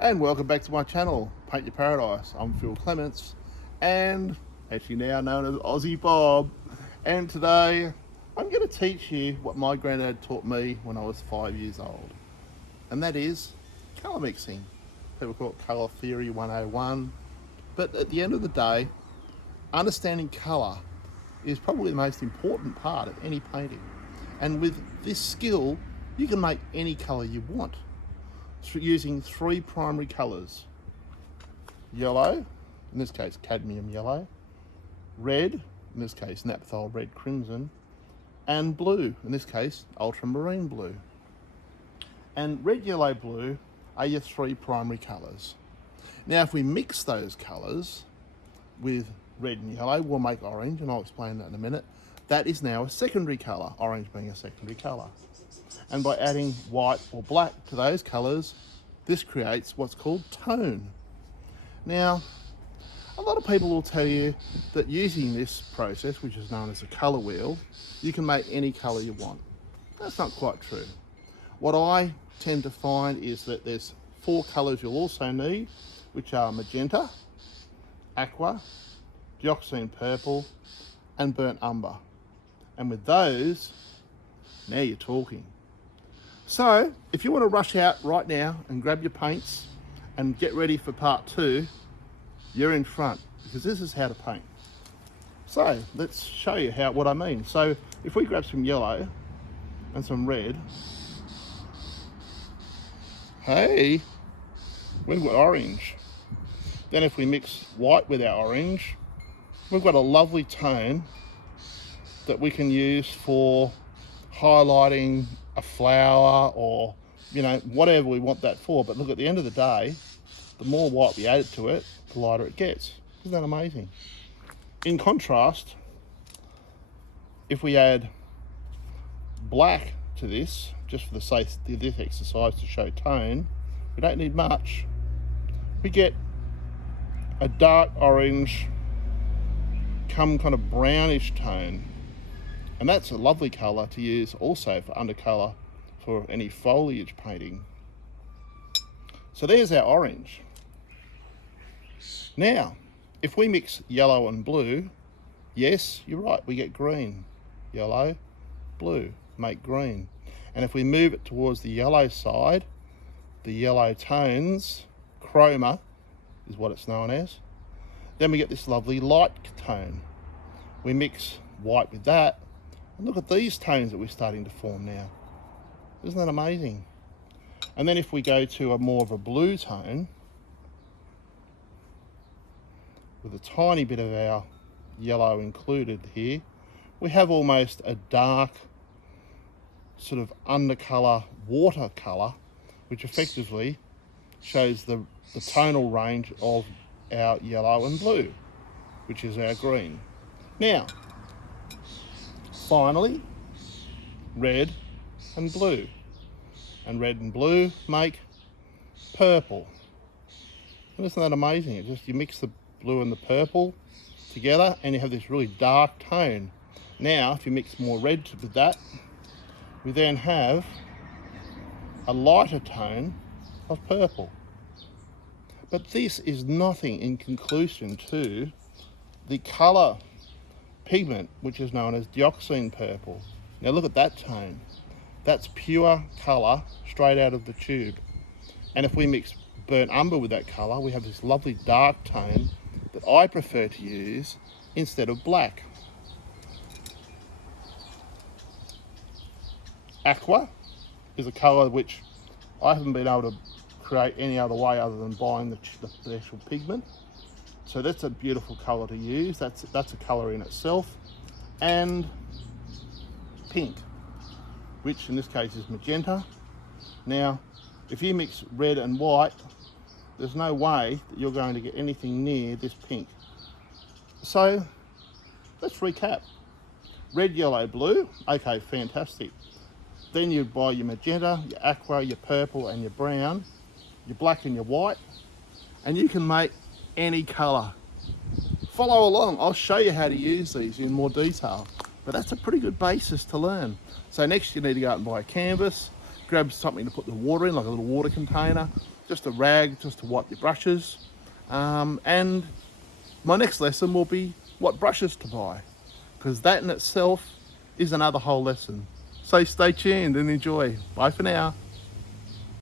And welcome back to my channel, Paint Your Paradise. I'm Phil Clements, and actually now known as Aussie Bob. And today, I'm going to teach you what my granddad taught me when I was 5 years old. And that is colour mixing. People call it Colour Theory 101. But at the end of the day, understanding colour is probably the most important part of any painting. And with this skill, you can make any colour you want using three primary colours: yellow, in this case cadmium yellow, red, in this case naphthol red crimson, and blue, in this case ultramarine blue. And red, yellow, blue are your three primary colours. Now if we mix those colours with red and yellow, we'll make orange, and I'll explain that in a minute. That is now a secondary colour, orange being a secondary colour. And by adding white or black to those colours, this creates what's called tone. Now, a lot of people will tell you that using this process, which is known as a colour wheel, you can make any colour you want. That's not quite true. What I tend to find is that there's four colours you'll also need, which are magenta, aqua, dioxazine purple, and burnt umber. And with those, now you're talking. So if you want to rush out right now and grab your paints and get ready for part two, you're in front, because this is how to paint. So let's show you what I mean. So if we grab some yellow and some red, hey, we've got orange. Then if we mix white with our orange, we've got a lovely tone that we can use for highlighting a flower, or whatever we want that for. But look, at the end of the day, the more white we add to it, the lighter it gets. Isn't that amazing? In contrast, if we add black to this, just for the sake of this exercise to show tone, we don't need much. We get a dark orange come kind of brownish tone. And that's a lovely colour to use also for undercolour for any foliage painting. So there's our orange. Now, if we mix yellow and blue, yes, you're right, we get green. Yellow, blue, make green. And if we move it towards the yellow side, the yellow tones, chroma is what it's known as, then we get this lovely light tone. We mix white with that, and look at these tones that we're starting to form now. Isn't that amazing? And then if we go to a more of a blue tone, with a tiny bit of our yellow included here, we have almost a dark sort of undercolour, watercolour, which effectively shows the tonal range of our yellow and blue, which is our green. Now, finally, red and blue. And red and blue make purple. And isn't that amazing? It's just you mix the blue and the purple together and you have this really dark tone. Now, if you mix more red with that, we then have a lighter tone of purple. But this is nothing in conclusion to the colour pigment, which is known as dioxazine purple. Now look at that tone. That's pure colour straight out of the tube. And if we mix burnt umber with that colour, we have this lovely dark tone that I prefer to use instead of black. Aqua is a colour which I haven't been able to create any other way other than buying the actual pigment. So that's a beautiful colour to use. That's a colour in itself. And pink, which in this case is magenta. Now, if you mix red and white, there's no way that you're going to get anything near this pink. So let's recap. Red, yellow, blue. Okay, fantastic. Then you buy your magenta, your aqua, your purple and your brown, your black and your white, and you can make any colour. Follow along, I'll show you how to use these in more detail, but that's a pretty good basis to learn. So next you need to go out and buy a canvas, grab something to put the water in, like a little water container, just a rag just to wipe your brushes. And my next lesson will be what brushes to buy, because that in itself is another whole lesson. So stay tuned and enjoy. Bye for now.